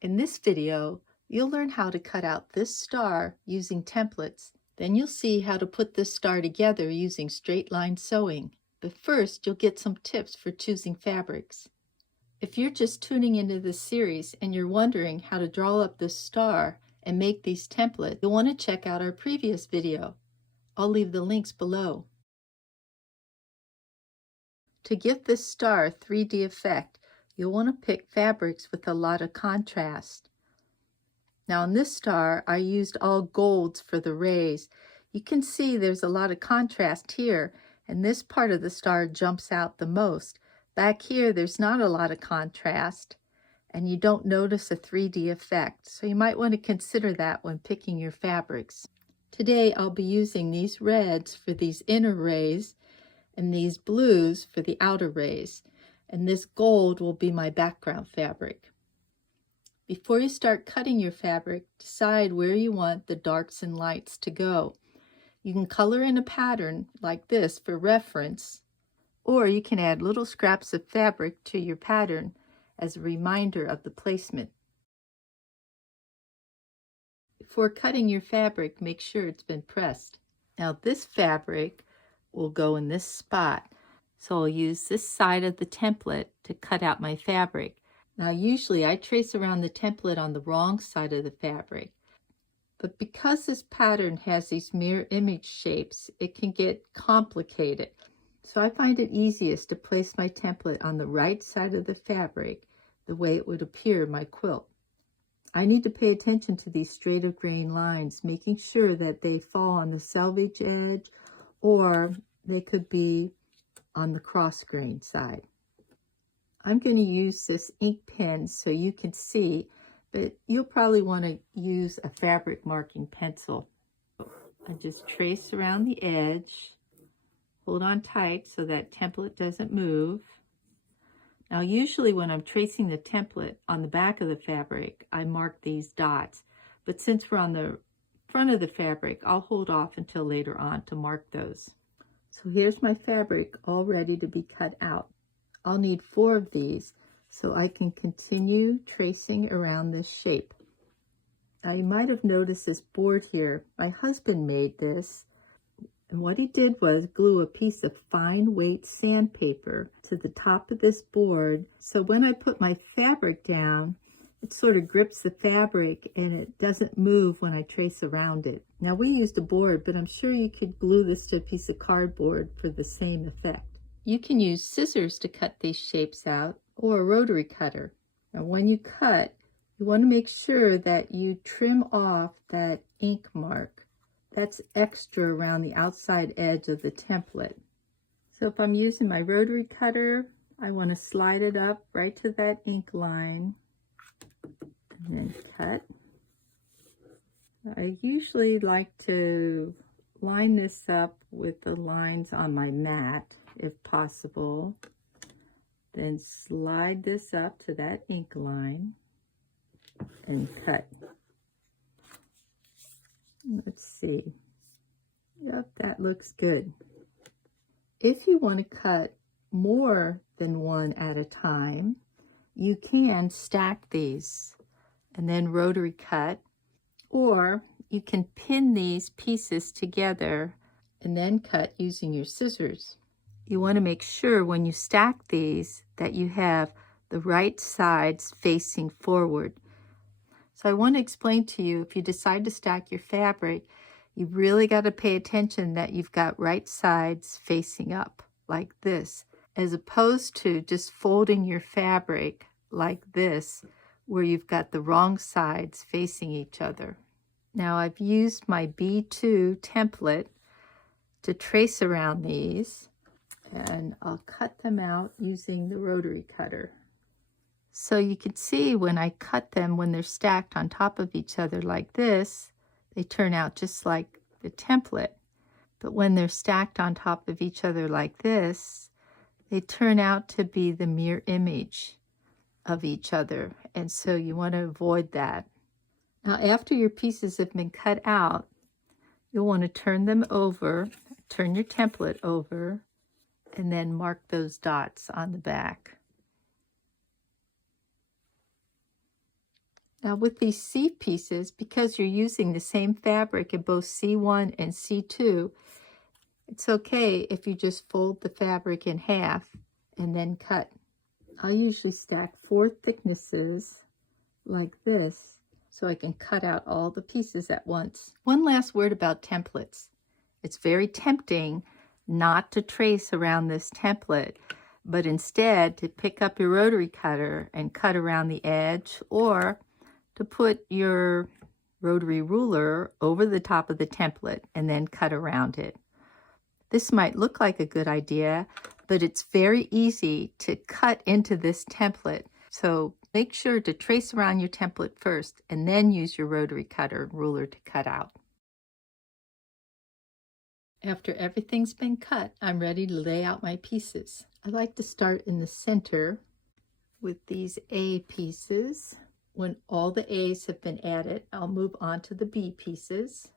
In this video, you'll learn how to cut out this star using templates. Then you'll see how to put this star together using straight line sewing. But first, you'll get some tips for choosing fabrics. If you're just tuning into this series and you're wondering how to draw up this star and make these templates, you'll want to check out our previous video. I'll leave the links below. To give this star a 3D effect, you'll want to pick fabrics with a lot of contrast. Now on this star, I used all golds for the rays. You can see there's a lot of contrast here, and this part of the star jumps out the most. Back here, there's not a lot of contrast, and you don't notice a 3D effect, so you might want to consider that when picking your fabrics. Today, I'll be using these reds for these inner rays, and these blues for the outer rays, and this gold will be my background fabric. Before you start cutting your fabric, decide where you want the darks and lights to go. You can color in a pattern like this for reference, or you can add little scraps of fabric to your pattern as a reminder of the placement. Before cutting your fabric, make sure it's been pressed. Now this fabric will go in this spot, so I'll use this side of the template to cut out my fabric. Now usually I trace around the template on the wrong side of the fabric, but because this pattern has these mirror image shapes, it can get complicated. So I find it easiest to place my template on the right side of the fabric, the way it would appear in my quilt. I need to pay attention to these straight of grain lines, making sure that they fall on the selvage edge, or they could be on the cross grain side. I'm going to use this ink pen so you can see, but you'll probably want to use a fabric marking pencil. I just trace around the edge, hold on tight so that template doesn't move. Now usually when I'm tracing the template on the back of the fabric, I mark these dots, but since we're on the front of the fabric, I'll hold off until later on to mark those. So here's my fabric all ready to be cut out. I'll need 4 of these so I can continue tracing around this shape. Now you might have noticed this board here. My husband made this, and what he did was glue a piece of fine weight sandpaper to the top of this board, so when I put my fabric down, it sort of grips the fabric and it doesn't move when I trace around it. Now we used a board, but I'm sure you could glue this to a piece of cardboard for the same effect. You can use scissors to cut these shapes out, or a rotary cutter. Now when you cut, you want to make sure that you trim off that ink mark. That's extra around the outside edge of the template. So if I'm using my rotary cutter, I want to slide it up right to that ink line and then cut. I usually like to line this up with the lines on my mat if possible. Then slide this up to that ink line and cut. Let's see. Yep, that looks good. If you want to cut more than one at a time, you can stack these and then rotary cut, or you can pin these pieces together and then cut using your scissors. You want to make sure when you stack these that you have the right sides facing forward. So I want to explain to you, if you decide to stack your fabric, you've really got to pay attention that you've got right sides facing up like this, as opposed to just folding your fabric like this, where you've got the wrong sides facing each other. Now I've used my B2 template to trace around these, and I'll cut them out using the rotary cutter. So you can see when I cut them, when they're stacked on top of each other like this, they turn out just like the template. But when they're stacked on top of each other like this, they turn out to be the mirror image of each other. And so you want to avoid that. Now after your pieces have been cut out, you'll want to turn them over, turn your template over, and then mark those dots on the back. Now with these C pieces, because you're using the same fabric in both C1 and C2, it's okay if you just fold the fabric in half and then cut. I'll usually stack 4 thicknesses like this so I can cut out all the pieces at once. One last word about templates. It's very tempting not to trace around this template, but instead to pick up your rotary cutter and cut around the edge, or to put your rotary ruler over the top of the template and then cut around it. This might look like a good idea, but it's very easy to cut into this template. So make sure to trace around your template first and then use your rotary cutter and ruler to cut out. After everything's been cut, I'm ready to lay out my pieces. I like to start in the center with these A pieces. When all the A's have been added, I'll move on to the B pieces.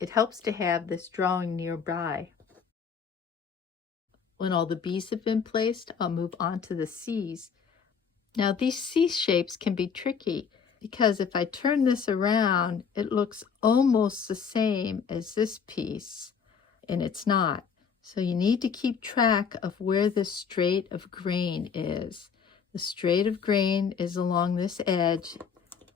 It helps to have this drawing nearby. When all the B's have been placed, I'll move on to the C's. Now these C shapes can be tricky because if I turn this around, it looks almost the same as this piece, and it's not. So you need to keep track of where the straight of grain is. The straight of grain is along this edge.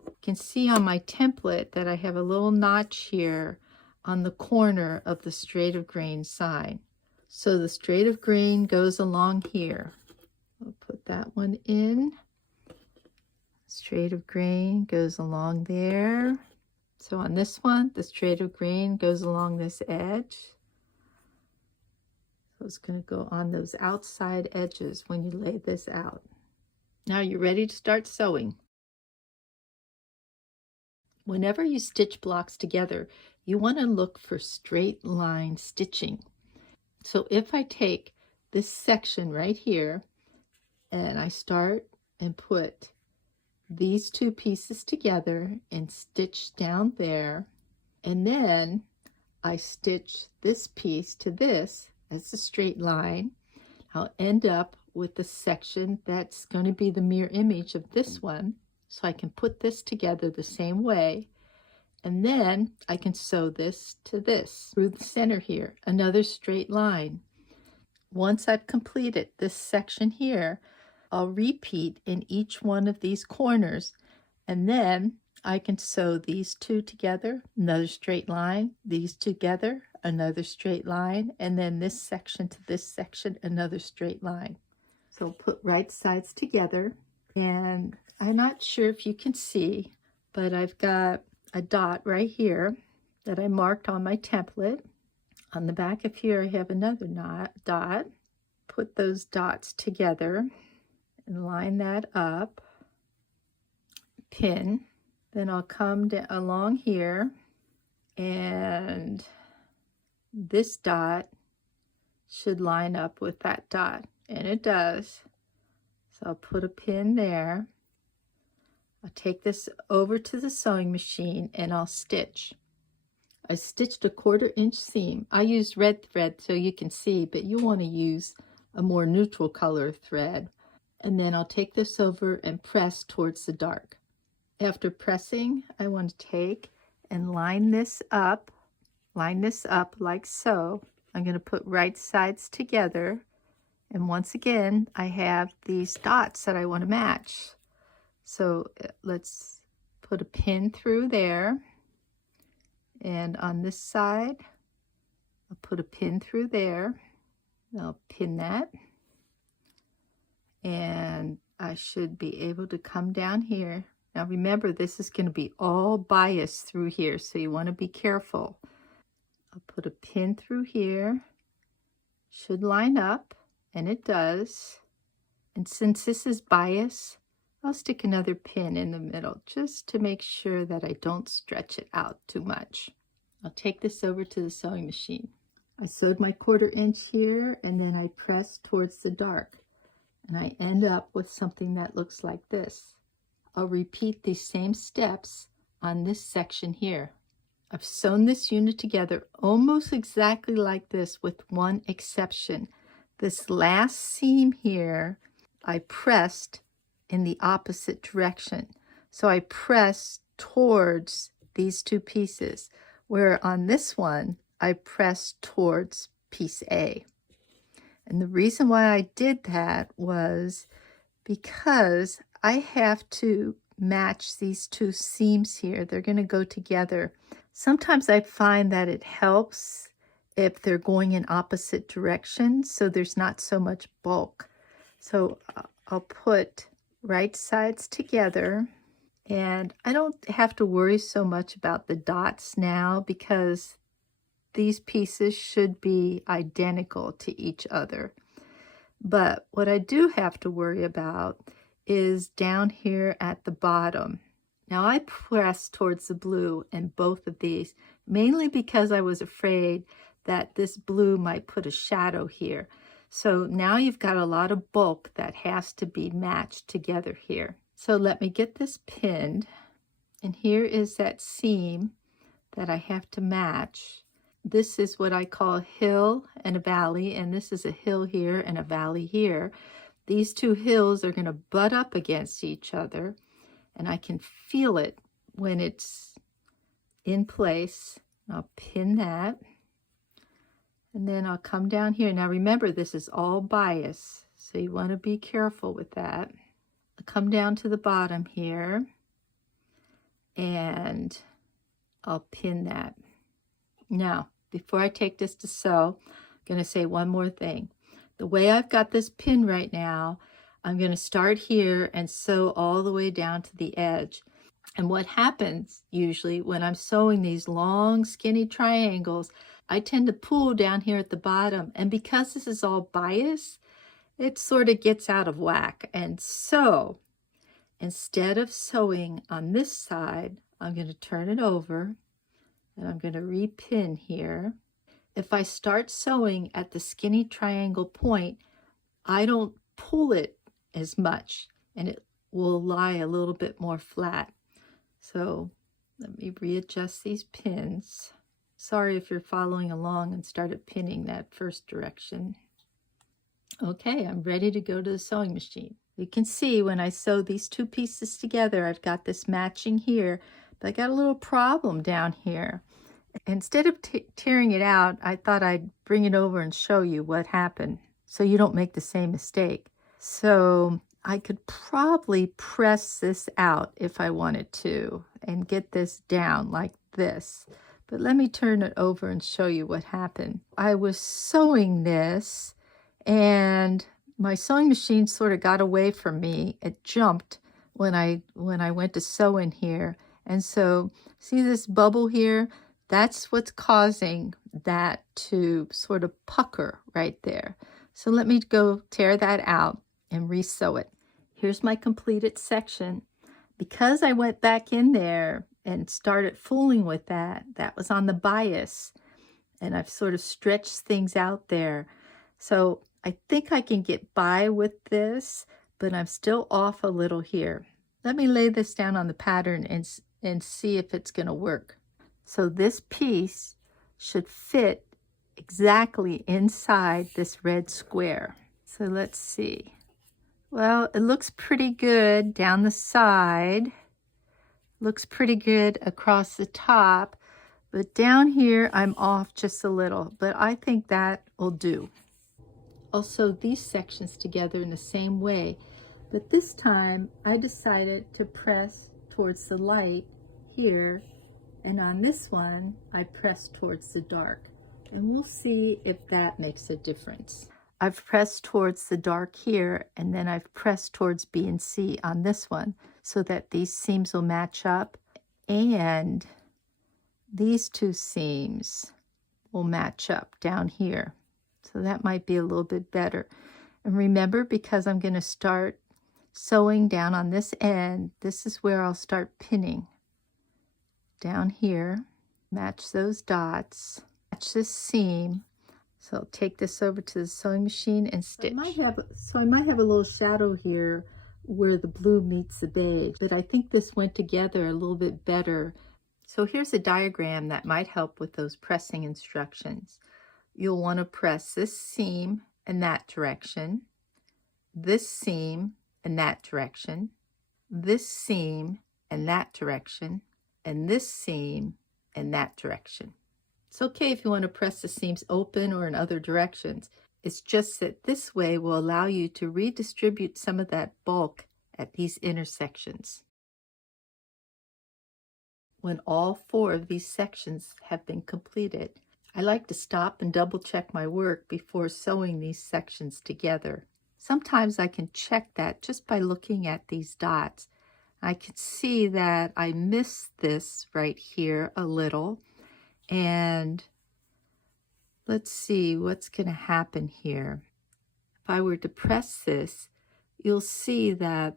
You can see on my template that I have a little notch here on the corner of the straight of grain side. So the straight of grain goes along here. I'll put that one in. Straight of grain goes along there. So on this one, the straight of grain goes along this edge. So it's going to go on those outside edges when you lay this out. Now you're ready to start sewing. Whenever you stitch blocks together, you want to look for straight line stitching. So if I take this section right here and I start and put these 2 pieces together and stitch down there, and then I stitch this piece to this as a straight line, I'll end up with the section that's going to be the mirror image of this one. So I can put this together the same way, and then I can sew this to this through the center here, another straight line. Once I've completed this section here, I'll repeat in each one of these corners, and then I can sew these 2 together, another straight line, these together, another straight line, and then this section to this section, another straight line. So I'll put right sides together, and I'm not sure if you can see, but I've got a dot right here that I marked on my template. On the back of here, I have another dot. Put those dots together and line that up, pin. Then I'll come along here, and this dot should line up with that dot, and it does. So I'll put a pin there. I'll take this over to the sewing machine and I'll stitch. I stitched a 1/4 inch seam. I used red thread so you can see, but you want to use a more neutral color thread. And then I'll take this over and press towards the dark. After pressing, I want to take and line this up like so. I'm going to put right sides together, and once again I have these dots that I want to match. So let's put a pin through there, and on this side I'll put a pin through there. I'll pin that, and I should be able to come down here. Now remember, this is going to be all biased through here, so you want to be careful. I'll put a pin through here. Should line up, and it does. And since this is bias, I'll stick another pin in the middle just to make sure that I don't stretch it out too much. I'll take this over to the sewing machine. I sewed my 1/4 inch here, and then I press towards the dark, and I end up with something that looks like this. I'll repeat these same steps on this section here. I've sewn this unit together almost exactly like this, with one exception. This last seam here, I pressed in the opposite direction. So I press towards these two pieces, where on this one, I press towards piece A. And the reason why I did that was because I have to match these two seams here. They're going to go together. Sometimes I find that it helps if they're going in opposite directions, so there's not so much bulk. So I'll put right sides together, and I don't have to worry so much about the dots now because these pieces should be identical to each other. But what I do have to worry about is down here at the bottom. Now I pressed towards the blue in both of these, mainly because I was afraid that this blue might put a shadow here. So now you've got a lot of bulk that has to be matched together here. So let me get this pinned, and here is that seam that I have to match. This is what I call a hill and a valley, and this is a hill here and a valley here. These two hills are going to butt up against each other, and I can feel it when it's in place. I'll pin that, and then I'll come down here. Now remember, this is all bias, so you want to be careful with that. I'll come down to the bottom here, and I'll pin that. Now, before I take this to sew, I'm going to say one more thing. The way I've got this pin right now, I'm going to start here and sew all the way down to the edge. And what happens usually when I'm sewing these long skinny triangles, I tend to pull down here at the bottom. And because this is all bias, it sort of gets out of whack. And so instead of sewing on this side, I'm going to turn it over. And I'm going to repin here. If I start sewing at the skinny triangle point, I don't pull it as much, and it will lie a little bit more flat. So let me readjust these pins. Sorry if you're following along and started pinning that first direction. Okay, I'm ready to go to the sewing machine. You can see when I sew these two pieces together, I've got this matching here, but I got a little problem down here. Instead of tearing it out, I thought I'd bring it over and show you what happened so you don't make the same mistake. So I could probably press this out if I wanted to and get this down like this. But let me turn it over and show you what happened. I was sewing this and my sewing machine sort of got away from me. It jumped when I went to sew in here. And so see this bubble here? That's what's causing that to sort of pucker right there. So let me go tear that out and re-sew it. Here's my completed section. Because I went back in there and started fooling with that, that was on the bias, and I've sort of stretched things out there. So I think I can get by with this, but I'm still off a little here. Let me lay this down on the pattern and see if it's going to work. So this piece should fit exactly inside this red square. So let's see. Well, it looks pretty good down the side. Looks pretty good across the top. But down here, I'm off just a little. But I think that will do. I'll sew these sections together in the same way. But this time, I decided to press towards the light here. And on this one, I press towards the dark. And we'll see if that makes a difference. I've pressed towards the dark here, and then I've pressed towards B and C on this one so that these seams will match up. And these two seams will match up down here. So that might be a little bit better. And remember, because I'm going to start sewing down on this end, this is where I'll start pinning. Down here, match those dots, match this seam. So I'll take this over to the sewing machine and stitch. I might have a little shadow here where the blue meets the beige, but I think this went together a little bit better. So here's a diagram that might help with those pressing instructions. You'll want to press this seam in that direction, this seam in that direction, this seam in that direction, and this seam in that direction. It's okay if you want to press the seams open or in other directions. It's just that this way will allow you to redistribute some of that bulk at these intersections. When all 4 of these sections have been completed, I like to stop and double check my work before sewing these sections together. Sometimes I can check that just by looking at these dots. I can see that I missed this right here a little, and let's see what's going to happen here. If I were to press this, you'll see that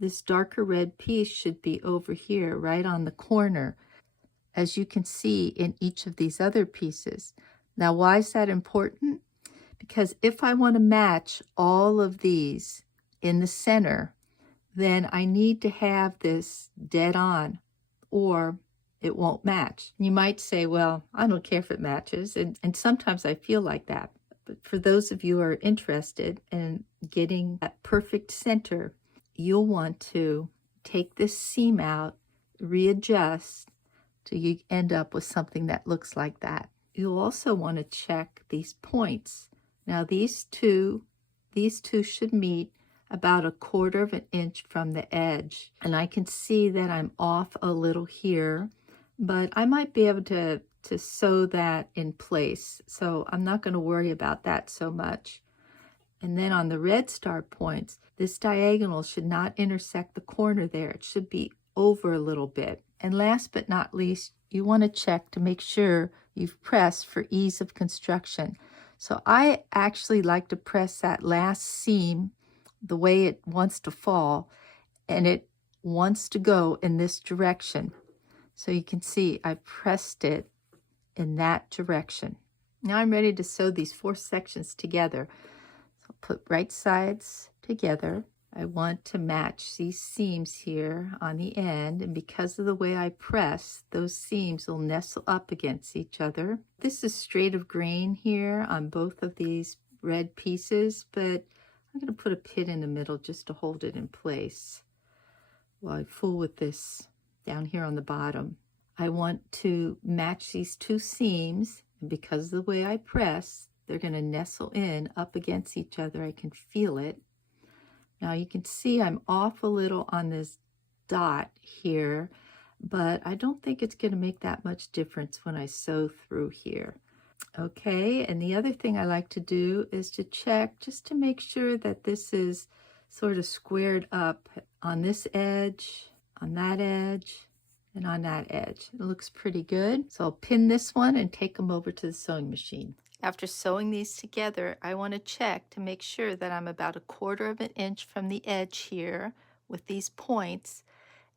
this darker red piece should be over here, right on the corner, as you can see in each of these other pieces. Now, why is that important? Because if I want to match all of these in the center, then I need to have this dead on, or it won't match. You might say, well, I don't care if it matches, and sometimes I feel like that. But for those of you who are interested in getting that perfect center, you'll want to take this seam out, readjust, till you end up with something that looks like that. You'll also want to check these points. Now these two should meet about 1/4 of an inch from the edge. And I can see that I'm off a little here, but I might be able to sew that in place. So I'm not going to worry about that so much. And then on the red star points, this diagonal should not intersect the corner there. It should be over a little bit. And last but not least, you want to check to make sure you've pressed for ease of construction. So I actually like to press that last seam the way it wants to fall, and it wants to go in this direction. So you can see I pressed it in that direction. Now I'm ready to sew these 4 sections together. So I'll put right sides together. I want to match these seams here on the end, and because of the way I press, those seams will nestle up against each other. This is straight of grain here on both of these red pieces, but I'm going to put a pin in the middle just to hold it in place while I fool with this down here on the bottom. I want to match these 2 seams, and because of the way I press, they're going to nestle in up against each other. I can feel it. Now you can see I'm off a little on this dot here, but I don't think it's going to make that much difference when I sew through here. Okay, and the other thing I like to do is to check just to make sure that this is sort of squared up on this edge, on that edge, and on that edge. It looks pretty good. So I'll pin this one and take them over to the sewing machine. After sewing these together, I want to check to make sure that I'm about 1/4 of an inch from the edge here with these points,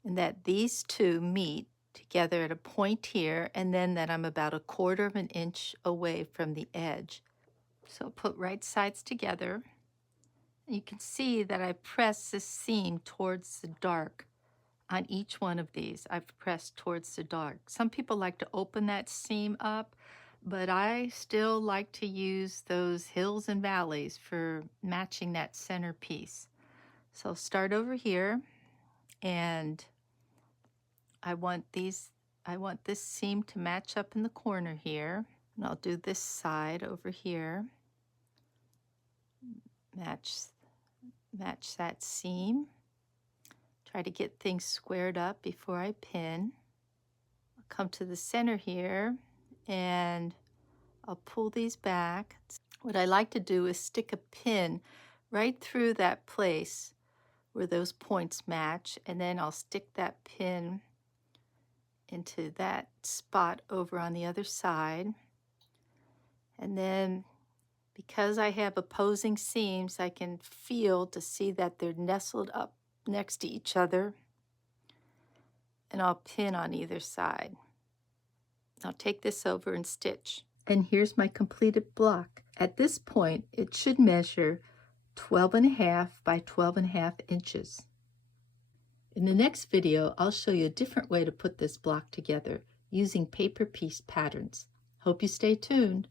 and that these 2 meet together at a point here, and then that I'm about 1/4 of an inch away from the edge. So put right sides together. You can see that I press this seam towards the dark. On each one of these, I've pressed towards the dark. Some people like to open that seam up, but I still like to use those hills and valleys for matching that center piece. So start over here, and I want this seam to match up in the corner here. And I'll do this side over here. Match that seam. Try to get things squared up before I pin. I'll come to the center here, and I'll pull these back. What I like to do is stick a pin right through that place where those points match, and then I'll stick that pin into that spot over on the other side. And then because I have opposing seams, I can feel to see that they're nestled up next to each other, and I'll pin on either side. I'll take this over and stitch. And here's my completed block. At this point, it should measure 12.5 by 12.5 inches. In the next video, I'll show you a different way to put this block together using paper piece patterns. Hope you stay tuned.